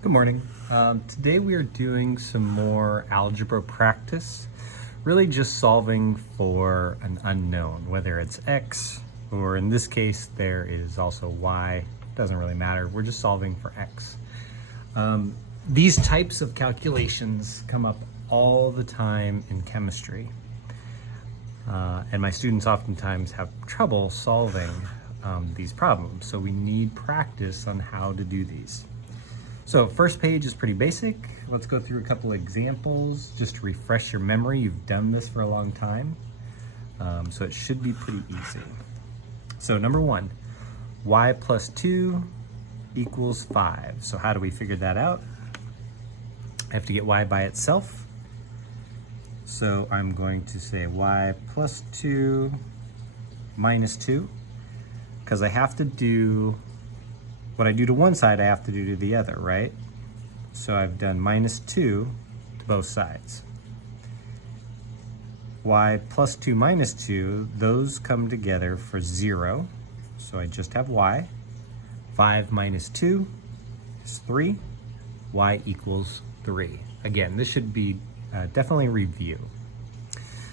Good morning. Today we are doing some more algebra practice, really just solving for an unknown, whether it's x or in this case there is also y. Doesn't really matter. We're just solving for x. These types of calculations come up all the time in chemistry, and my students oftentimes have trouble solving these problems, so we need practice on how to do these. So first page is pretty basic. Let's go through a couple examples just to refresh your memory. You've done this for a long time, so it should be pretty easy. So number one, y plus 2 equals 5. So how do we figure that out? I have to get y by itself. So I'm going to say y plus 2 minus 2, because I have to do what I do to one side, I have to do to the other, right? So I've done minus 2 to both sides. Y plus 2 minus 2, those come together for 0. So I just have y. 5 minus 2 is 3. Y equals 3. Again, this should be definitely a review.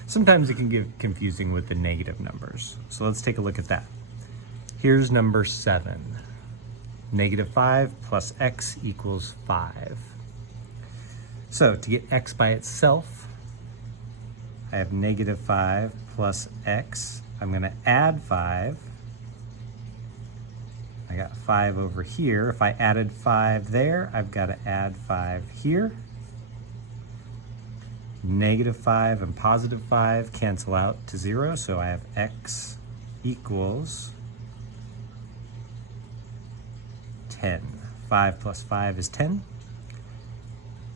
Sometimes it can get confusing with the negative numbers. So let's take a look at that. Here's number 7. Negative 5 plus x equals 5. So to get x by itself, I have negative 5 plus x. I'm going to add 5. I got 5 over here. If I added 5 there, I've got to add 5 here. Negative 5 and positive 5 cancel out to 0, so I have x equals 10. 5 plus 5 is 10.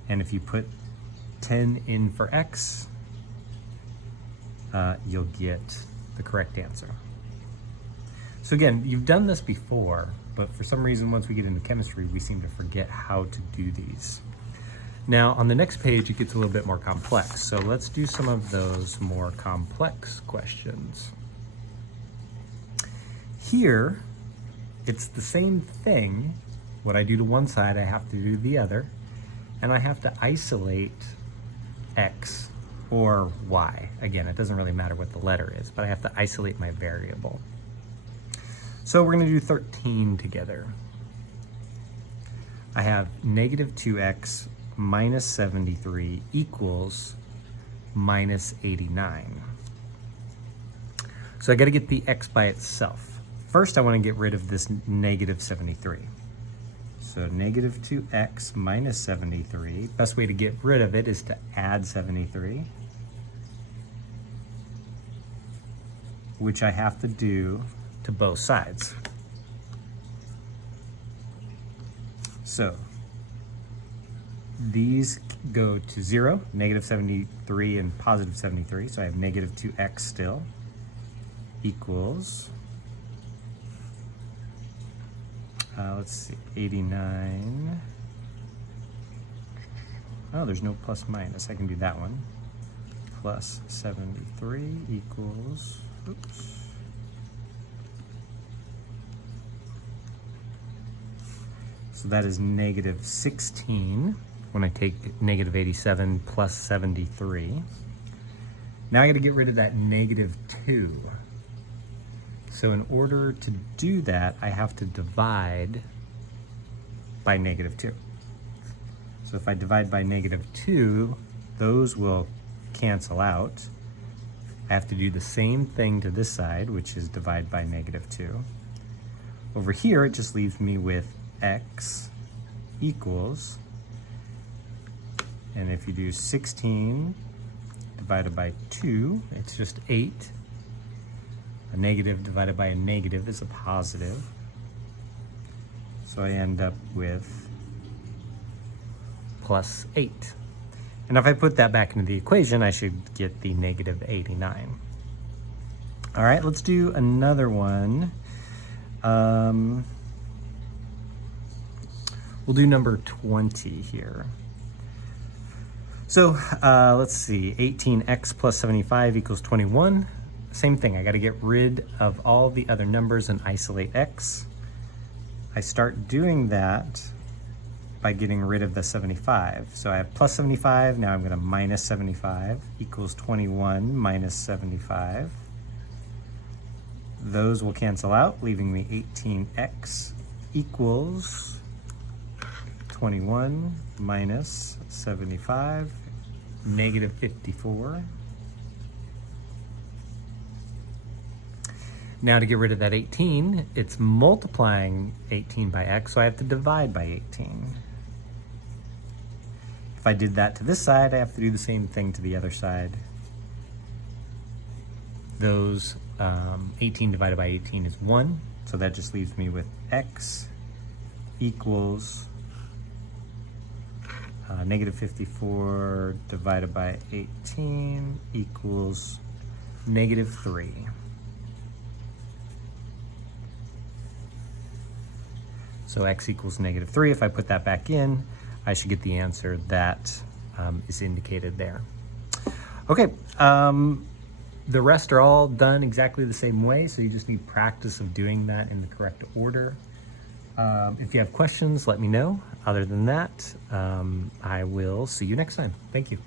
And if you put 10 in for x, you'll get the correct answer. So again, you've done this before, but for some reason, once we get into chemistry, we seem to forget how to do these. Now, on the next page, it gets a little bit more complex. So let's do some of those more complex questions. Here, it's the same thing. What I do to one side, I have to do to the other, and I have to isolate x or y. Again, it doesn't really matter what the letter is, but I have to isolate my variable. So we're going to do 13 together. I have negative 2x minus 73 equals minus 89. So I got to get the x by itself. First, I want to get rid of this negative 73. So negative 2x minus 73. Best way to get rid of it is to add 73, which I have to do to both sides. So these go to 0, negative 73 and positive 73. So I have negative 2x still equals, let's see, 89. Oh, there's no plus minus. I can do that one. Plus 73 equals, oops. So that is negative 16 when I take negative 87 plus 73. Now I got to get rid of that negative 2. So in order to do that, I have to divide by negative 2. So if I divide by negative 2, those will cancel out. I have to do the same thing to this side, which is divide by negative 2. Over here, it just leaves me with x equals, and if you do 16 divided by 2, it's just 8. A negative divided by a negative is a positive. So I end up with plus 8. And if I put that back into the equation, I should get the negative 89. All right, let's do another one. We'll do number 20 here. So let's see, 18x plus 75 equals 21. Same thing, I gotta get rid of all the other numbers and isolate x. I start doing that by getting rid of the 75. So I have plus 75, now I'm going to minus 75 equals 21 minus 75. Those will cancel out, leaving me 18x equals 21 minus 75, negative 54. Now to get rid of that 18, it's multiplying 18 by x, so I have to divide by 18. If I did that to this side, I have to do the same thing to the other side. Those 18 divided by 18 is 1, so that just leaves me with x equals negative 54 divided by 18 equals negative 3. So x equals negative 3. If I put that back in, I should get the answer that is indicated there. Okay, the rest are all done exactly the same way, so you just need practice of doing that in the correct order. If you have questions, let me know. Other than that, I will see you next time. Thank you.